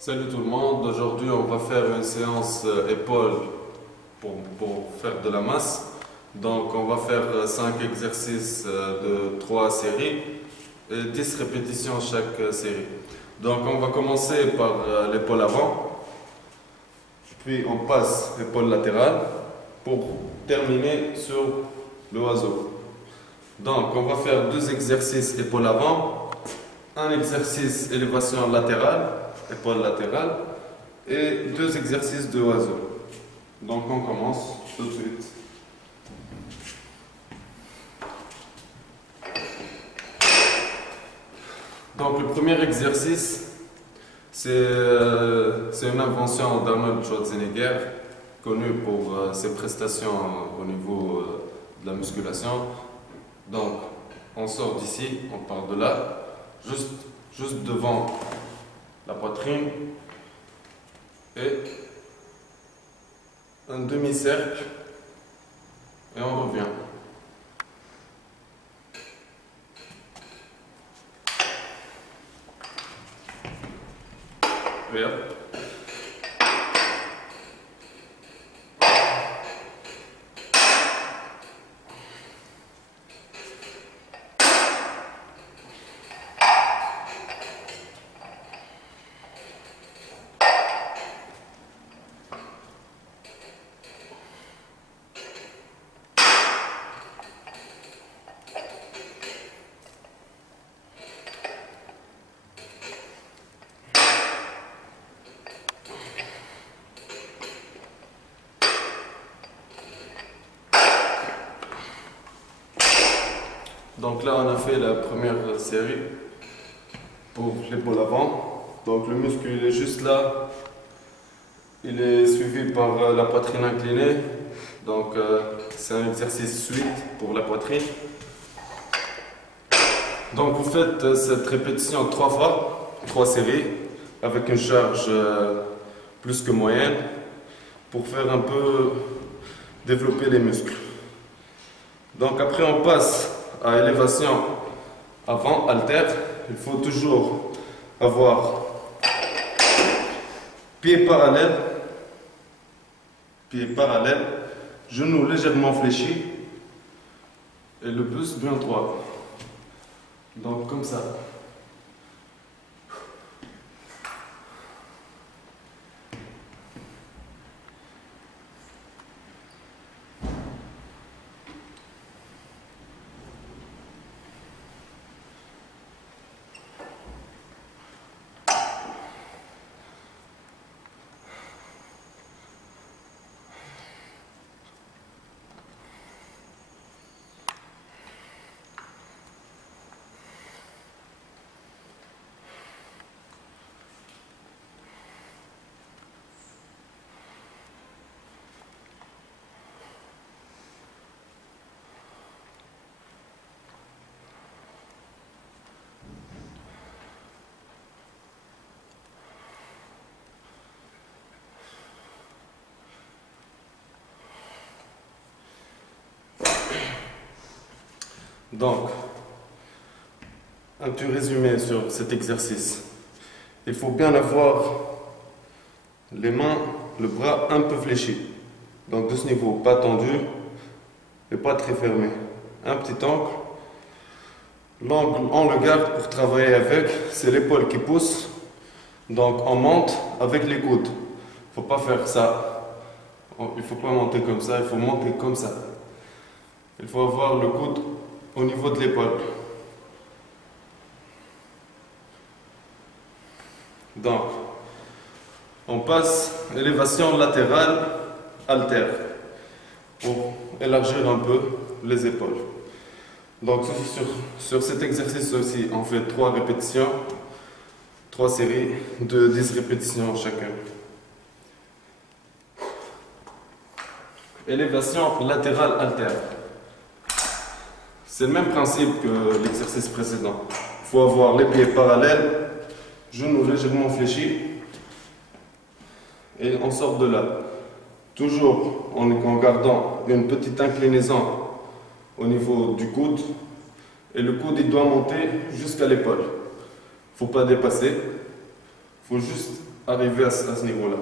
Salut tout le monde, aujourd'hui on va faire une séance épaules pour faire de la masse. Donc on va faire 5 exercices de 3 séries et 10 répétitions chaque série. Donc on va commencer par l'épaule avant, puis on passe l'épaule latérale pour terminer sur le oiseau. Donc on va faire 2 exercices épaule avant, un exercice élévation latérale, épaule latérale, et 2 exercices de oiseau. Donc on commence tout de suite. Donc le premier exercice, c'est une invention d'Arnold Schwarzenegger, connu pour ses prestations au niveau de la musculation. Donc on sort d'ici, on part de là, juste devant la poitrine, et un demi-cercle, et on revient. Et hop. Donc là, on a fait la première série pour l'épaule avant. Donc le muscle il est juste là. Il est suivi par la poitrine inclinée. Donc c'est un exercice suite pour la poitrine. Donc vous faites cette répétition 3 fois, 3 séries, avec une charge plus que moyenne, pour faire un peu développer les muscles. Donc après on passe à élévation avant, haltère. Il faut toujours avoir pied parallèle, genou légèrement fléchi et le buste bien droit. Donc comme ça. Donc, un petit résumé sur cet exercice. Il faut bien avoir les mains, le bras un peu fléchi. Donc de ce niveau, pas tendu et pas très fermé. Un petit angle. L'angle, on le garde pour travailler avec. C'est l'épaule qui pousse. Donc on monte avec les coudes. Il ne faut pas faire ça. Il ne faut pas monter comme ça, il faut monter comme ça. Il faut avoir le coude au niveau de l'épaule. Donc, on passe élévation latérale, haltère, pour élargir un peu les épaules. Donc, sur cet exercice aussi, on fait 3 répétitions, 3 séries de 10 répétitions chacun. Élévation latérale, haltère. C'est le même principe que l'exercice précédent. Il faut avoir les pieds parallèles, genoux légèrement fléchis, et on sort de là. Toujours en gardant une petite inclinaison au niveau du coude, et le coude il doit monter jusqu'à l'épaule. Il ne faut pas dépasser. faut juste arriver à ce niveau-là.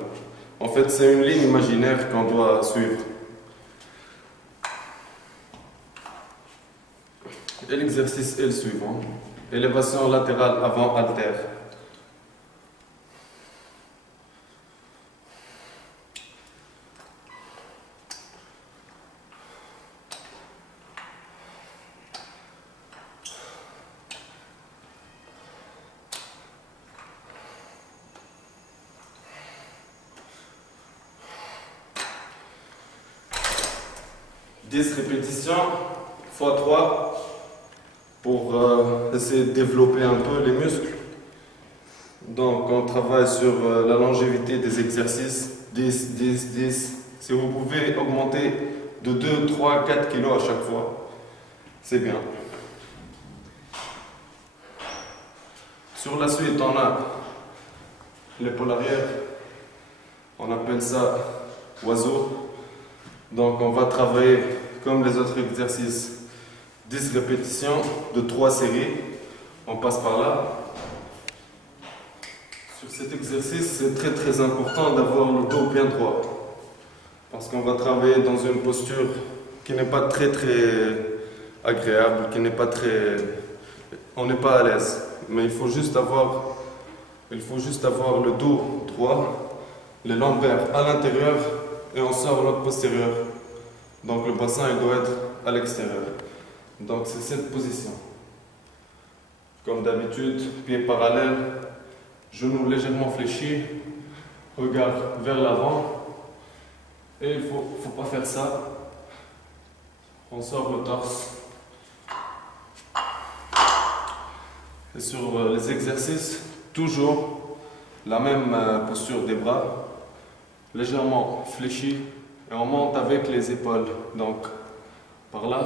En fait, c'est une ligne imaginaire qu'on doit suivre. Et l'exercice est le suivant. Élévation latérale avant haltère. Dix répétitions x 3 pour essayer de développer un peu les muscles. Donc on travaille sur la longévité des exercices. 10, 10, 10. Si vous pouvez augmenter de 2, 3, 4 kilos à chaque fois, c'est bien. Sur la suite, on a l'épaule arrière. On appelle ça oiseau. Donc on va travailler comme les autres exercices. 10 répétitions de 3 séries. On passe par là. Sur cet exercice, c'est très important d'avoir le dos bien droit. Parce qu'on va travailler dans une posture qui n'est pas très agréable, qui n'est pas très... On n'est pas à l'aise. Mais il faut juste avoir le dos droit, les lombaires à l'intérieur et on sort l'autre postérieur. Donc le bassin il doit être à l'extérieur. Donc c'est cette position. Comme d'habitude, pieds parallèles, genoux légèrement fléchis, regard vers l'avant. Et il ne faut pas faire ça. On sort le torse. Et sur les exercices, toujours la même posture des bras, légèrement fléchis. Et on monte avec les épaules. Donc, par là.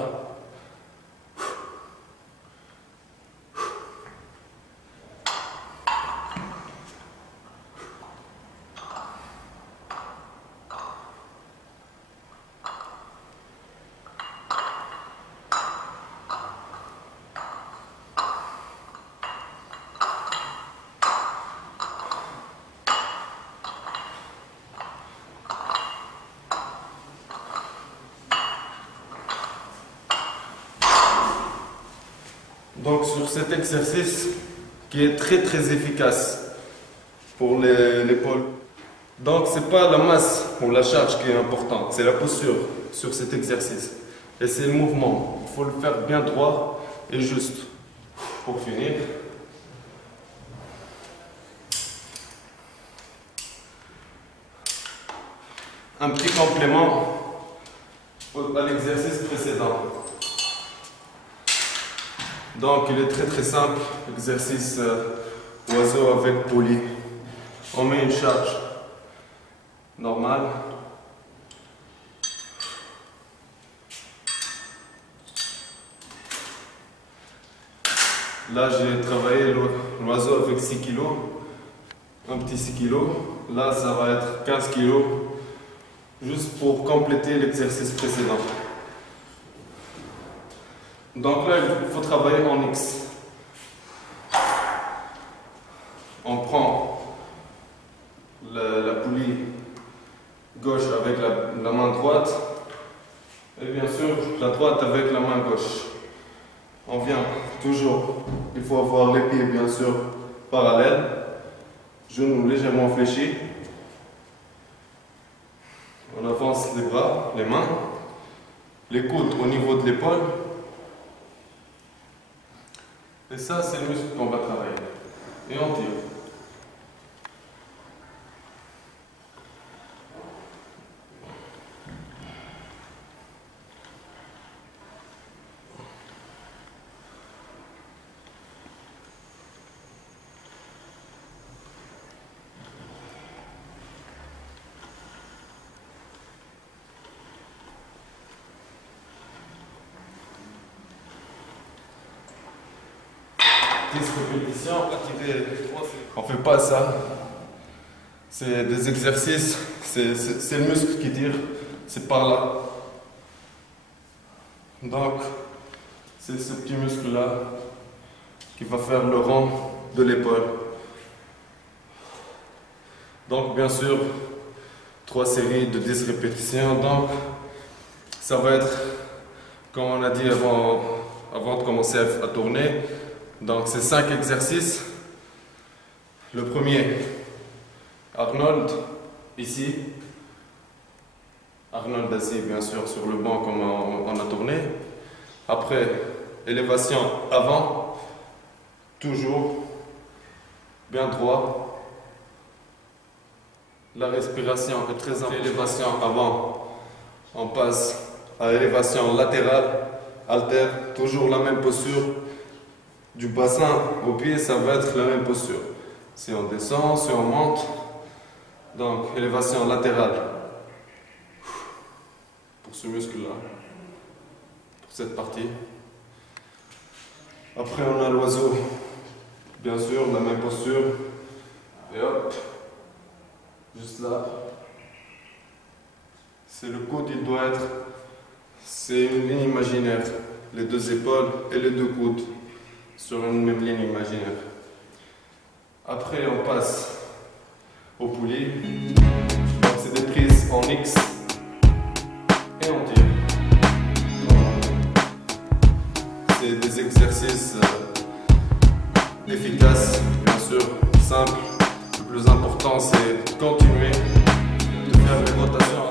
Donc sur cet exercice qui est très efficace pour l'épaule. Donc c'est pas la masse ou la charge qui est importante, c'est la posture sur cet exercice. Et c'est le mouvement. Il faut le faire bien droit et juste. Pour finir. Un petit complément à l'exercice précédent. Donc il est très simple, exercice oiseau avec poulie. On met une charge normale. Là j'ai travaillé l'oiseau avec 6 kg, un petit 6 kg. Là ça va être 15 kg, juste pour compléter l'exercice précédent. Donc là, il faut travailler en X. On prend la poulie gauche avec la main droite et bien sûr la droite avec la main gauche. On vient toujours, il faut avoir les pieds bien sûr parallèles, genoux légèrement fléchis. On avance les bras, les mains, les coudes au niveau de l'épaule. Et ça, c'est le muscle qu'on va travailler. Et on tire. Répétitions, on ne fait pas ça. C'est des exercices, c'est le muscle qui tire, c'est par là. Donc, c'est ce petit muscle-là qui va faire le rond de l'épaule. Donc bien sûr, 3 séries de 10 répétitions. Donc ça va être, comme on a dit avant de commencer à tourner, donc c'est 5 exercices. Le premier, Arnold, ici. Arnold assis, bien sûr, sur le banc comme on a tourné. Après, élévation avant, toujours bien droit. La respiration est très importante. Élévation avant, on passe à élévation latérale, haltère, toujours la même posture. Du bassin au pied, ça va être la même posture. Si on descend, si on monte, donc élévation latérale pour ce muscle-là, pour cette partie. Après, on a l'oiseau, bien sûr, la même posture, et hop, juste là. C'est le coude, il doit être, c'est une ligne imaginaire, les 2 épaules et les 2 coudes sur une même ligne imaginaire. Après, on passe au poulie. Donc, c'est des prises en X et on tire. C'est des exercices efficaces, bien sûr, simples. Le plus important, c'est de continuer de faire des rotations.